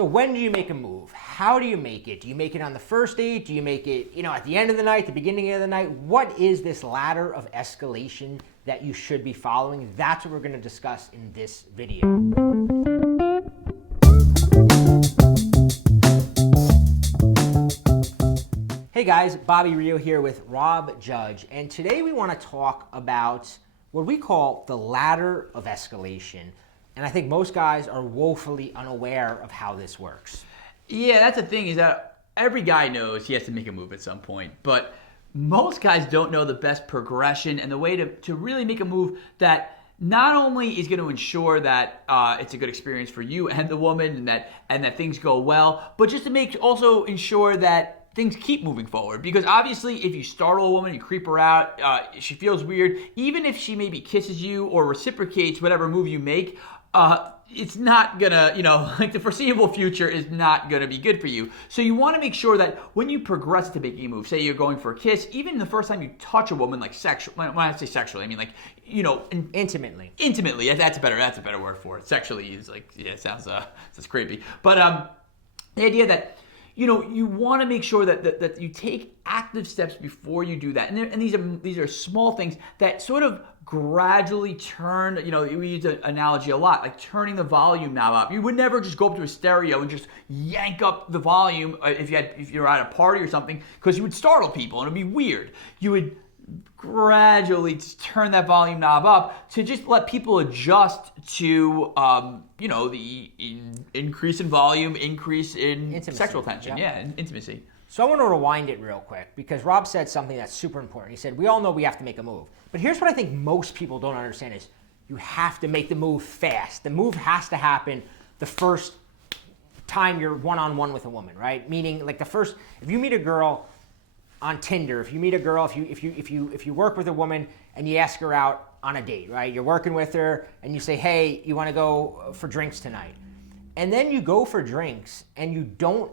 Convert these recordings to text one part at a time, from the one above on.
So when do you make a move? How do you make it? Do you make it on the first date? Do you make it, at the end of the night, the beginning of the night? What is this ladder of escalation that you should be following? That's what we're going to discuss in this video. Hey guys, Bobby Rio here with Rob Judge, and today we want to talk about what we call the ladder of escalation. And I think most guys are woefully unaware of how this works. Yeah, that's the thing, is that every guy knows he has to make a move at some point, but most guys don't know the best progression and the way to really make a move that not only is going to ensure that it's a good experience for you and the woman and that things go well, but just to also ensure that things keep moving forward. Because obviously if you startle a woman, you creep her out, she feels weird, even if she maybe kisses you or reciprocates whatever move you make, it's not gonna, like the foreseeable future is not gonna be good for you. So you want to make sure that when you progress to making a move, say you're going for a kiss, even the first time you touch a woman, like when I say sexually, I mean like, intimately. Intimately, that's a better word for it. Sexually is like, yeah, it sounds creepy. But the idea that you want to make sure that you take active steps before you do that. And these are small things that sort of gradually turn, we use an analogy a lot, like turning the volume knob up. You would never just go up to a stereo and just yank up the volume if you're at a party or something, because you would startle people and it'd be weird. You would gradually turn that volume knob up to just let people adjust to the increase in volume, increase in Intimacy. sexual tension, and intimacy. So I want to rewind it real quick because Rob said something that's super important. He said, we all know we have to make a move. But here's what I think most people don't understand is you have to make the move fast. The move has to happen the first time you're one-on-one with a woman, right? Meaning like if you meet a girl on Tinder, if you work with a woman and you ask her out on a date, right? You're working with her and you say, hey, you want to go for drinks tonight? And then you go for drinks and you don't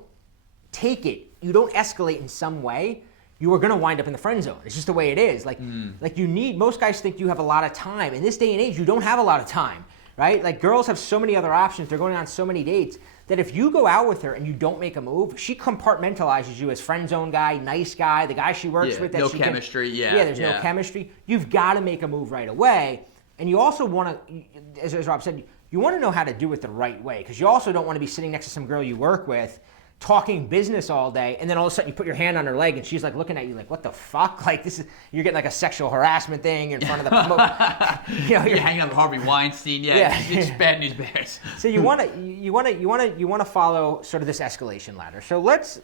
take it, you don't escalate in some way, you are going to wind up in the friend zone. It's just the way it is. Most guys think you have a lot of time. In this day and age, you don't have a lot of time, right? Like girls have so many other options. They're going on so many dates that if you go out with her and you don't make a move, she compartmentalizes you as friend zone guy, nice guy, the guy she works with. No chemistry. There's no chemistry. You've got to make a move right away. And you also want to, as Rob said, you want to know how to do it the right way, because you also don't want to be sitting next to some girl you work with talking business all day, and then all of a sudden you put your hand on her leg and she's like looking at you like, what the fuck? Like you're getting like a sexual harassment thing in front of the you're hanging on Harvey Weinstein. It's bad news bears. So you want to follow sort of this escalation ladder. So let's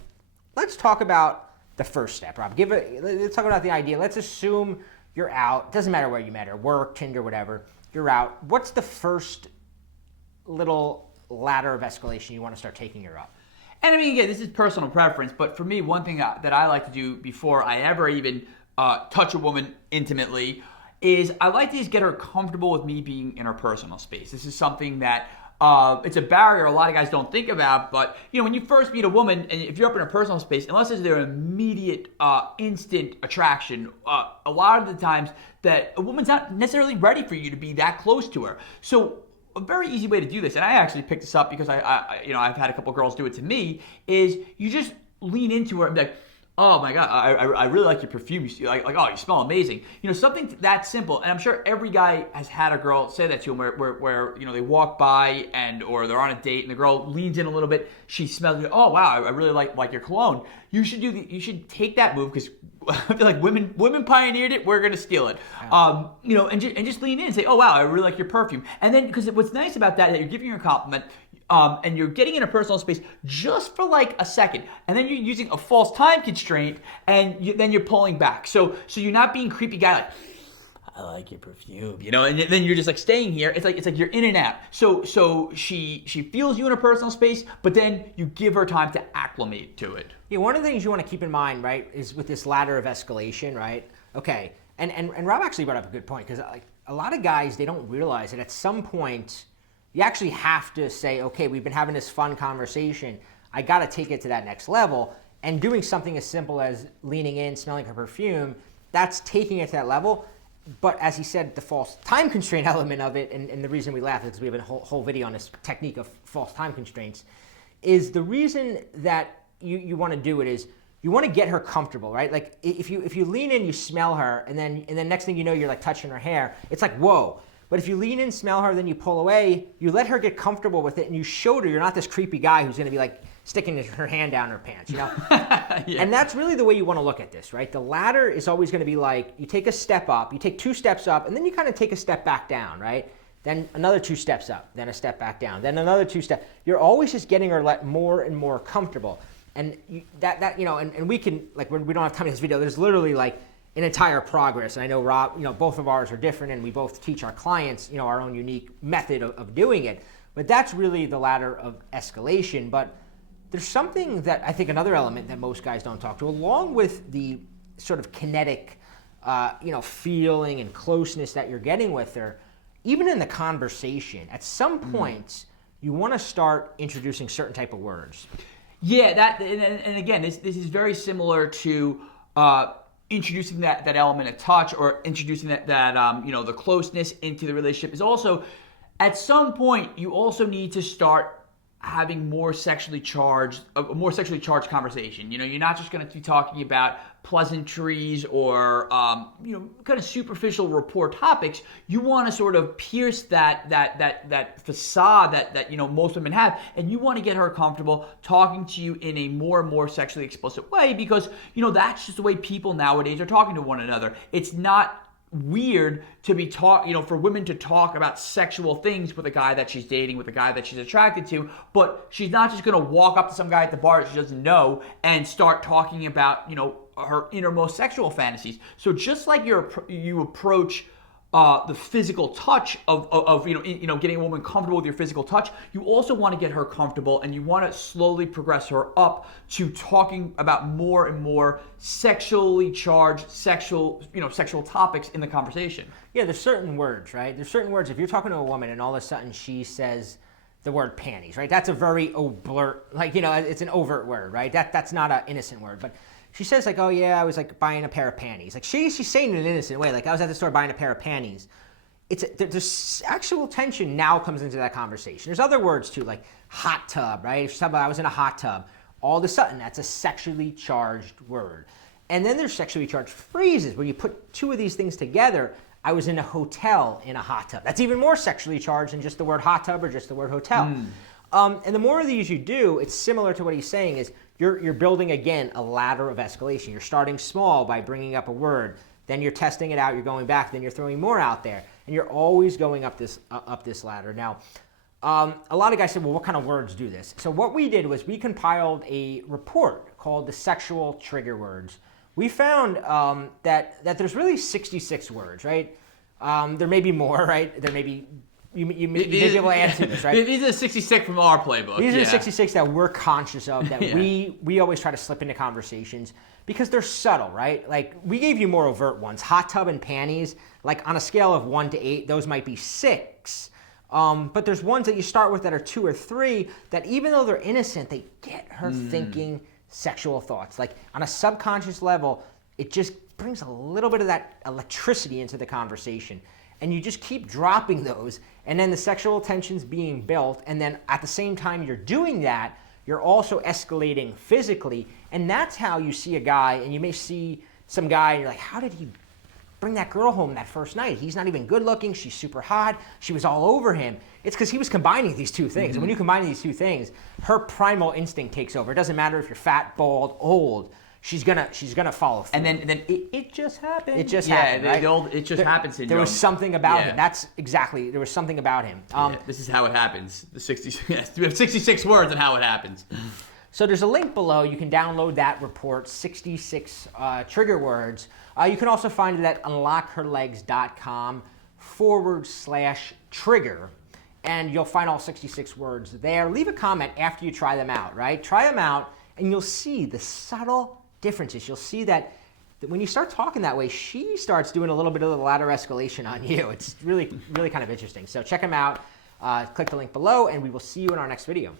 talk about the first step, Rob. Let's talk about the idea. Let's assume you're out. Doesn't matter where you met her, work, Tinder, whatever. You're out. What's the first little ladder of escalation you want to start taking her up? And I mean, again, this is personal preference, but for me, one thing that I like to do before I ever even touch a woman intimately is I like to just get her comfortable with me being in her personal space. This is something that it's a barrier a lot of guys don't think about, but when you first meet a woman, and if you're up in her personal space, unless there's their immediate, instant attraction, a lot of the times that a woman's not necessarily ready for you to be that close to her. So a very easy way to do this, and I actually picked this up because I've had a couple girls do it to me, is you just lean into her and be like, oh my God, I really like your perfume. Oh, you smell amazing. Something that simple. And I'm sure every guy has had a girl say that to him where they walk by or they're on a date and the girl leans in a little bit. She smells, oh wow, I really like your cologne. You should take that move, because I feel like women pioneered it. We're gonna steal it. Yeah. And just lean in and say, oh wow, I really like your perfume. And then, because what's nice about that is that you're giving her a compliment. And you're getting in a personal space just for like a second, and then you're using a false time constraint, and then you're pulling back. So you're not being creepy guy like, I like your perfume, and then you're just like staying here. It's like you're in and out. So she feels you in a personal space, but then you give her time to acclimate to it. Yeah, one of the things you want to keep in mind, right, is with this ladder of escalation, right? Okay, and Rob actually brought up a good point, because like a lot of guys, they don't realize that at some point you actually have to say, okay, we've been having this fun conversation. I got to take it to that next level. And doing something as simple as leaning in, smelling her perfume, that's taking it to that level. But as he said, the false time constraint element of it, and the reason we laugh is because we have a whole video on this technique of false time constraints, is the reason that you want to do it is you want to get her comfortable, right? Like if you lean in, you smell her, and then next thing you know, you're like touching her hair. It's like, whoa. But if you lean in, smell her, then you pull away, you let her get comfortable with it, and you show her you're not this creepy guy who's going to be like sticking her hand down her pants, you know? Yeah. And that's really the way you want to look at this, right? The ladder is always going to be like, you take a step up, you take 2 steps up, and then you kind of take a step back down, right? Then another 2 steps up, then a step back down, then another 2 steps. You're always just getting her more and more comfortable. And and we can, like, we don't have time in this video, there's literally like an entire progress. And I know Rob, both of ours are different, and we both teach our clients, our own unique method of doing it. But that's really the ladder of escalation. But there's something that I think another element that most guys don't talk to, along with the sort of kinetic, feeling and closeness that you're getting with her, even in the conversation, at some point, you want to start introducing certain type of words. Yeah, and again, this is very similar to introducing that element of touch, or introducing that the closeness into the relationship. Is also, at some point, you also need to start having a more sexually charged conversation. You're not just going to be talking about pleasantries or kind of superficial rapport topics. You want to sort of pierce that facade that most women have, and you want to get her comfortable talking to you in a more and more sexually explicit way, because that's just the way people nowadays are talking to one another. It's not weird to be for women to talk about sexual things with a guy that she's dating, with a guy that she's attracted to, but she's not just going to walk up to some guy at the bar that she doesn't know and start talking about her innermost sexual fantasies. So just like you approach the physical touch of getting a woman comfortable with your physical touch, you also want to get her comfortable, and you want to slowly progress her up to talking about more and more sexually charged sexual topics in the conversation. Yeah, there's certain words, right? There's certain words. If you're talking to a woman and all of a sudden she says the word panties, right? That's a very overt, it's an overt word, right? That's not an innocent word, but she says, like, oh yeah, I was like buying a pair of panties. Like she's saying it in an innocent way, like I was at the store buying a pair of panties. There's actual tension now comes into that conversation. There's other words too, like hot tub, right? If she's talking about I was in a hot tub, all of a sudden that's a sexually charged word. And then there's sexually charged phrases where you put 2 of these things together. I was in a hotel in a hot tub. That's even more sexually charged than just the word hot tub or just the word hotel. And the more of these you do, it's similar to what he's saying is you're building, again, a ladder of escalation. You're starting small by bringing up a word. Then you're testing it out. You're going back. Then you're throwing more out there. And you're always going up this ladder. Now, a lot of guys said, well, what kind of words do this? So what we did was we compiled a report called the Sexual Trigger Words. We found that there's really 66 words, right? There may be more, right? There may be... You may be able to add to this, right? These are the 66 from our playbook. These are the 66 that we're conscious of, that we always try to slip into conversations because they're subtle, right? Like, we gave you more overt ones. Hot tub and panties, like on a scale of 1 to 8, those might be 6. But there's ones that you start with that are 2 or 3 that even though they're innocent, they get her thinking sexual thoughts. Like, on a subconscious level, it just brings a little bit of that electricity into the conversation. And you just keep dropping those, and then the sexual tension's being built, and then at the same time you're doing that, you're also escalating physically, and that's how you see a guy, and you may see some guy, and you're like, how did he bring that girl home that first night? He's not even good looking, she's super hot, she was all over him. It's because he was combining these 2 things, and when you combine these 2 things, her primal instinct takes over. It doesn't matter if you're fat, bald, old. She's gonna follow through. And then it just happened. It just happened, right? The old "it just happened" syndrome. There was something about him. That's exactly. There was something about him. This is how it happens. The 66. We have 66 words on how it happens. So there's a link below. You can download that report, 66 trigger words. You can also find it at unlockherlegs.com/trigger. And you'll find all 66 words there. Leave a comment after you try them out, right? Try them out, and you'll see the subtle differences. You'll see that when you start talking that way, she starts doing a little bit of the ladder escalation on you. It's really, really kind of interesting. So check them out. Click the link below, and we will see you in our next video.